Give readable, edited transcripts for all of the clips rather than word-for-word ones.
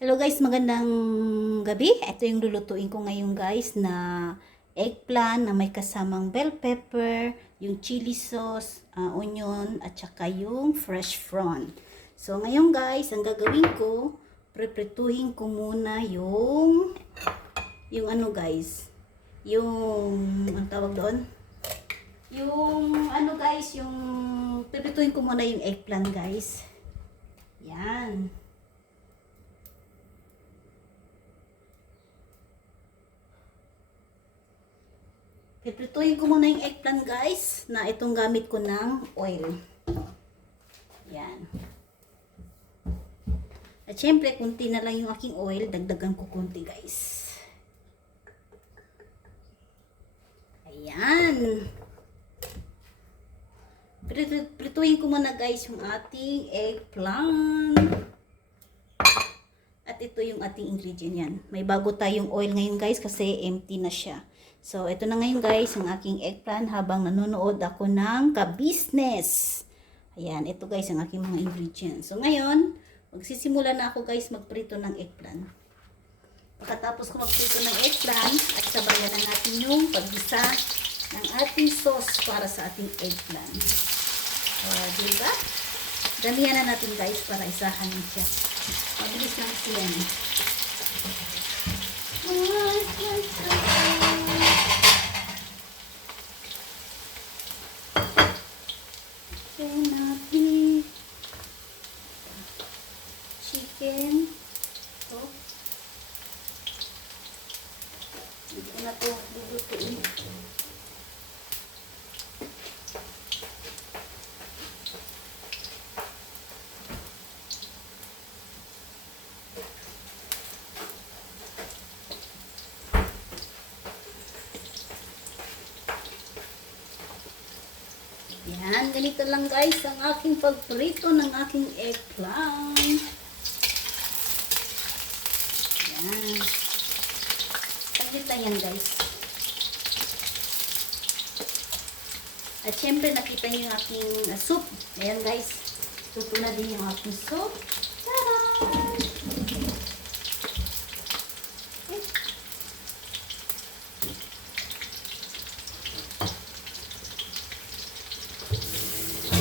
Hello guys, magandang gabi. Ito yung lulutuin ko ngayon guys na eggplant na may kasamang bell pepper, yung chili sauce, onion, at saka yung fresh prawn. So ngayon guys, ang gagawin ko, preprituhin ko muna yung ano guys, yung, ang tawag doon? Yung ano guys, yung preprituhin ko muna yung eggplant guys. Yan. Piprituhin ko muna yung eggplant guys, na itong gamit ko ng oil. Yan. At syempre, kunti na lang yung aking oil, dagdagan ko kunti guys. Ayan. Prituhin ko muna guys yung ating eggplant. At ito yung ating ingredient yan. May bago tayong oil ngayon guys kasi empty na siya. So, ito na ngayon guys, ang aking eggplant habang nanonood ako ng ka-business. Ayan, ito guys ang aking mga ingredients. So, ngayon, magsisimula na ako guys magprito ng eggplant. Pagkatapos ko magprito ng eggplant, at sabayan na natin yung paggisa ng ating sauce para sa ating eggplant. Diba? Damihan na natin guys para isahan siya. Mabilis lang siya. Chicken. Ito. Hindi ko na ito lulutuin. Yan, ganito lang guys ang aking pagprito ng aking eggplant. Yan. Saglit lang yan guys. At syempre nakita niyo yung aking soup. Ayan guys. Tuto na din yung aking soup. Tada!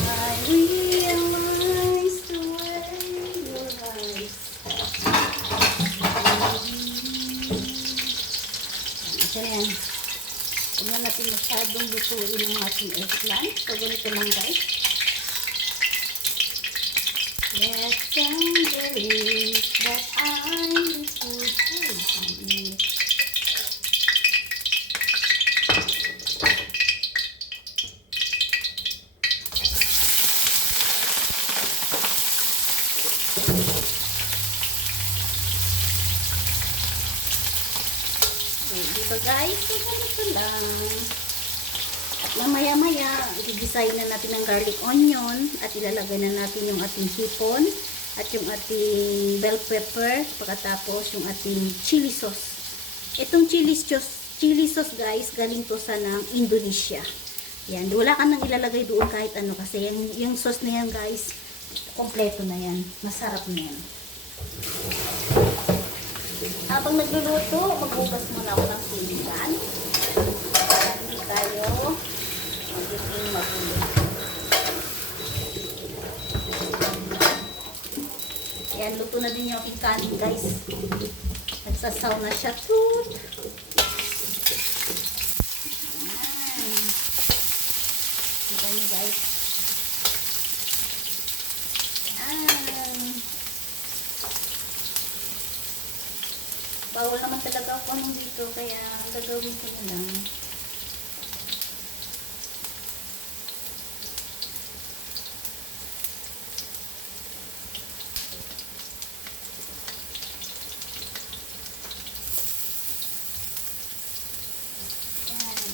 I realize the way your eyes. Ito yan. Huwag na natin masyadong lutuin ang ating eggplant. So, ganito lang guys. Yes, someday that I would hold on it. Diba guys? So, ganito lang. At mamaya-maya, i-design na natin ang garlic onion at ilalagay na natin yung ating hipon at yung ating bell pepper, pagkatapos yung ating chili sauce. Itong chili sauce guys, galing to sa ng Indonesia. Yan, wala ka nang ilalagay doon kahit ano kasi yung sauce na yan guys, kompleto na yan. Masarap na yan. Habang nagluluto, maghugas muna ako ng pinggan. Hindi tayo magiging magulo. Ayan, luto na din yung aking kanin guys. Nagsasaw na siya. Toot! Ayan. Kita niyo guys. Ayan. Bawal naman talaga ako nung dito, kaya gagawin ko na lang. Yan.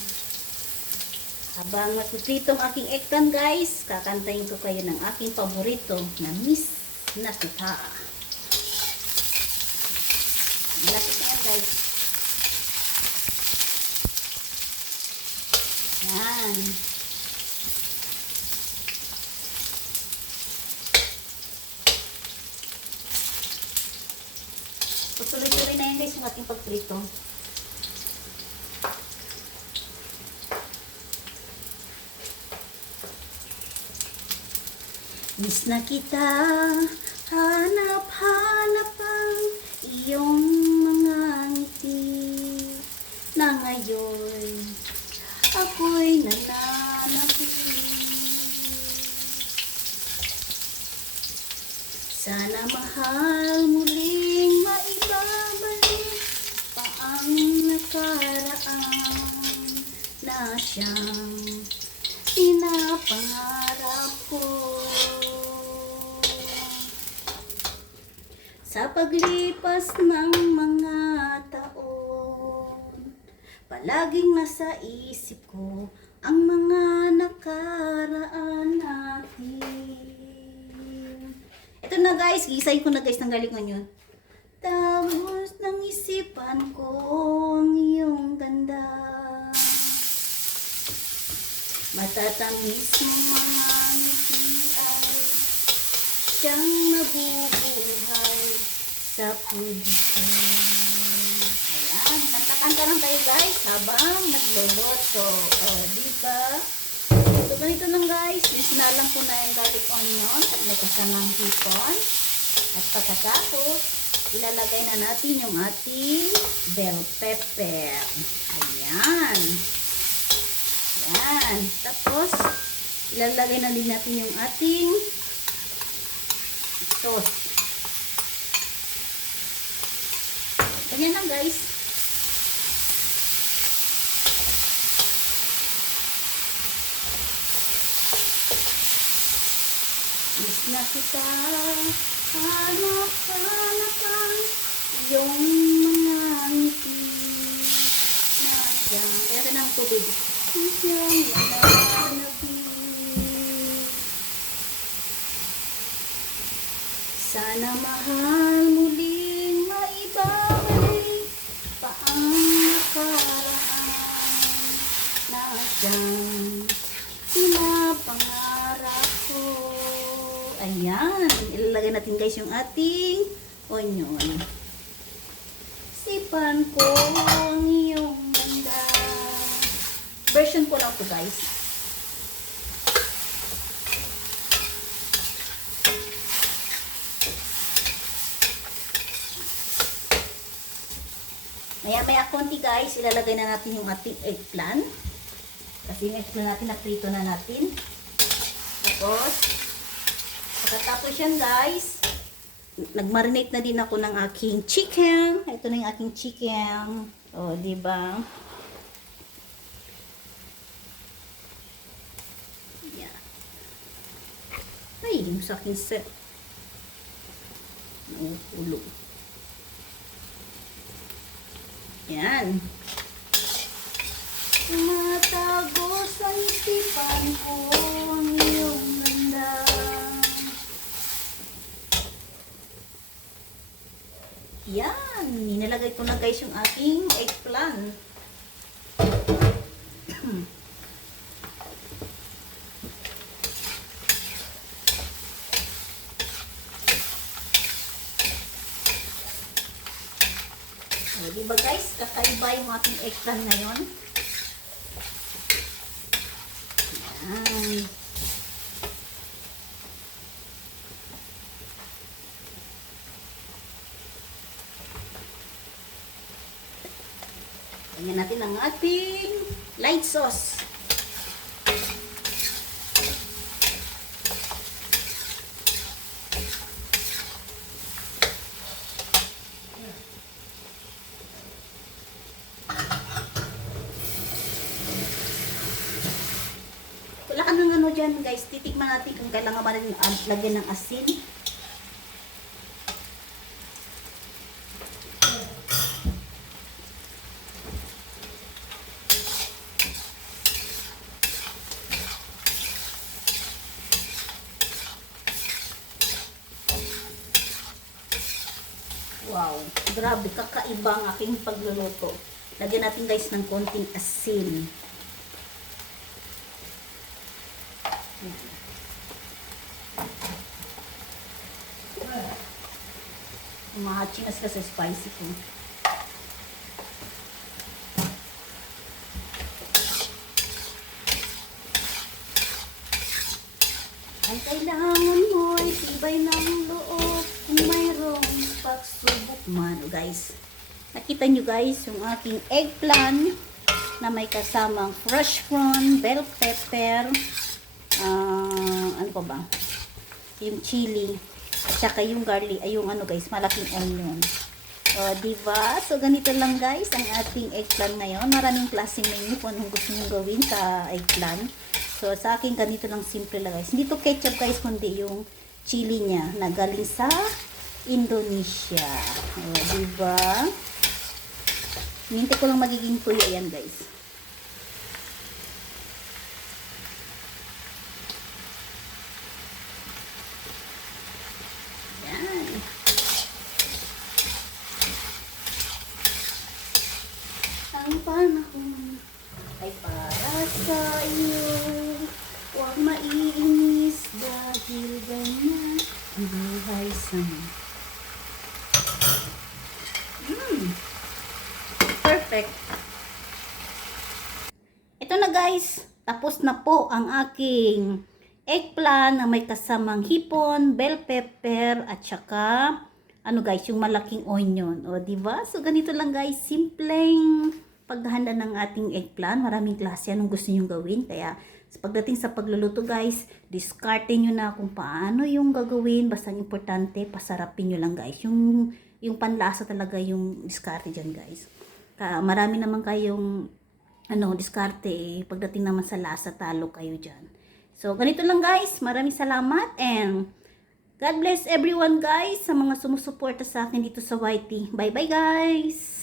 Habang matutito ang aking eggplant guys, kakantayin ko kayo ng aking paborito na Miss na Kita. Lapit na yan guys. Yan. Tuloy-tuloy na yan guys yung ating pagprito. Miss na kita, hanap-hanap ang iyong mga ngiti na ngayon ako'y nananapin. Sana mahal muling maibabalik pa ang nakaraan na siyang pinapangarap ko. Sa paglipas ng mga taon, palaging nasa isip ko ang mga nakaraan natin. Ito na guys, gisahin ko na guys ng galing yun. Tapos ng isipan ko ang iyong ganda. Matatamis mong mga ngiti ay siyang nabubuhay sa puso. Ayan, kanta-kanta lang tayo guys habang nagluluto. O, diba? So, ganito lang guys. Sinalang ko na yung garlic onion at may kasamang hipon. At pagkatapos, ilalagay na natin yung ating bell pepper. Ayan. Ayan. Tapos, ilalagay na din natin yung ating sauce. Ganyan lang guys. Miss na kita, hanap-hanap ang iyong mga ngiti na siyang, kaya ka ng tubig, siyang nananapin. Sana mahal muling maibabalik pa ang nakaraan na siyang pinapangarap ko. Ayan, ilalagay natin guys yung ating onion. Sipan ko ang iyong ganda. Version ko lang to guys. Maya-maya konti guys, ilalagay na natin yung ating eggplant. Kasi yung eggplant natin, naprito na natin. Tapos, pagkatapos yan guys, nagmarinate na din ako ng aking chicken. Ito na yung aking chicken. O, diba? Yan. Ay, yung sa aking set. Ulo. Yan. Tumatago sa isipan ko ang iyong ganda. Yan. Ninalagay ko na guys yung aking eggplant. O, diba guys? Kakaiba yung ating eggplant ngayon. Yan. Tingnan natin ang ating light sauce. Wala ka nang ano dyan guys. Titikman natin kung kailangan ba natin lagyan ng asin. Wow, grabe, kakaiba ang aking pagluluto. Lagyan natin guys ng konting asin. Machinas ka sa spicy ko. Ang kailangan mo ay tibay ng loob kung mayroong pagsubok man. O guys, nakita nyo guys yung aking eggplant na may kasamang fresh prawn, bell pepper, ano pa ba? Yung chili, at saka yung garlic, ay yung ano guys, malaking onion. O, diba? So, ganito lang guys ang ating eggplant ngayon. Maraming klaseng menu kung anong gusto nyo gawin sa eggplant. So, sa akin, ganito lang simple lang guys. Hindi to ketchup guys, kundi yung chili niya na galing sa Indonesia. O, diba? Hintay ko lang magiging tuyo yan guys. Yan. Ang panahon ay para sa iyo. Huwag maiinis dahil ganyan ang buhay sa perfect. Ito na guys. Tapos na po ang aking eggplant na may kasamang hipon, bell pepper, at saka ano guys, yung malaking onion. O, diba? So, ganito lang guys. Simpleng paghahanda ng ating eggplant. Maraming klase anong gusto nyo gawin. Kaya, pagdating sa pagluluto guys, discarte nyo na kung paano yung gagawin. Basta importante, pasarapin nyo lang guys. Yung panlasa talaga yung discarte dyan guys. Marami naman kayong diskarte eh. Pagdating naman sa lasa, talo kayo dyan. So, ganito lang guys. Maraming salamat and God bless everyone guys sa mga sumusuporta sa akin dito sa YT. Bye bye guys!